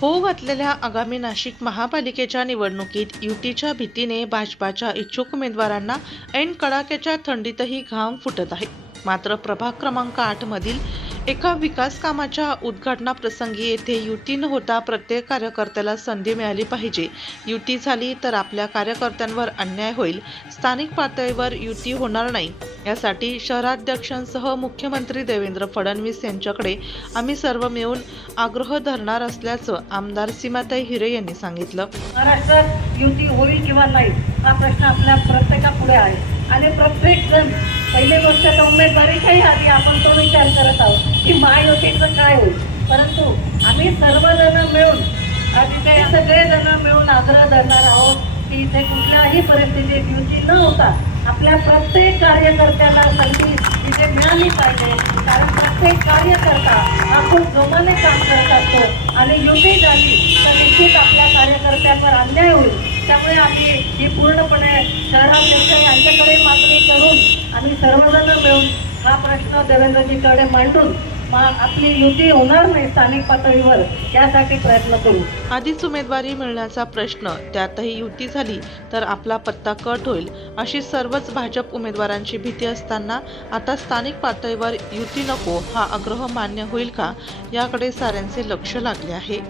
होऊ घातलेल्या आगामी नाशिक महापालिकेच्या निवडणुकीत युतीच्या भीतीने भाजपाच्या इच्छुक उमेदवारांना ऐन कडाक्याच्या थंडीतही घाम फुटत आहे. मात्र प्रभाग क्रमांक 8 मधील एका विकास कामाच्या उद्घाटनाप्रसंगी येथे युती न होता प्रत्येक कार्यकर्त्याला संधी मिळाली पाहिजे. युती झाली तर आपल्या कार्यकर्त्यांवर अन्याय होईल, स्थानिक पातळीवर युती होणार नाही, यासाठी शहराध्यक्षांसह मुख्यमंत्री देवेंद्र फडणवीस यांच्याकडे आम्ही सर्व मिळून आग्रह धरणार असल्याचं आमदार सीमाताई हिरे यांनी सांगितलं. महाराष्ट्रात युती होईल किंवा नाही हा प्रश्न आपल्या प्रत्येकापुढे आहे आणि प्रत्येक जण पहिली गोष्ट तर उमेदवारीच्याही आधी आपण तो विचार करत आहोत की महायुतीचं काय होईल. परंतु आम्ही सर्वजण मिळून तिथे सगळेजण मिळून आग्रह धरणार आहोत की इथे कुठल्याही परिस्थितीत युती न होता आपल्या प्रत्येक कार्यकर्त्याला संधी तिथे मिळाली पाहिजे. कारण प्रत्येक कार्यकर्ता हा खूप जोमाने काम करत असतो आणि युती झाली तर निश्चित आपल्या कार्यकर्त्यांवर अन्याय होईल. त्यामुळे आम्ही ही पूर्णपणे शहराध्यक्ष यांच्याकडे मागणी करून आम्ही सर्वजण मिळून हा प्रश्न देवेंद्रजीकडे मांडून आपली युती होणार नाही स्थानिक पातळीवर यासाठी प्रयत्न करू. आधीच उमेदवारी मिळण्याचा प्रश्न, त्यातही युती झाली तर आपला पत्ता कट होईल अशी सर्वच भाजप उमेदवारांची भीती असताना आता स्थानिक पातळीवर युती नको हा आग्रह मान्य होईल का, याकडे साऱ्यांचे लक्ष लागले आहे.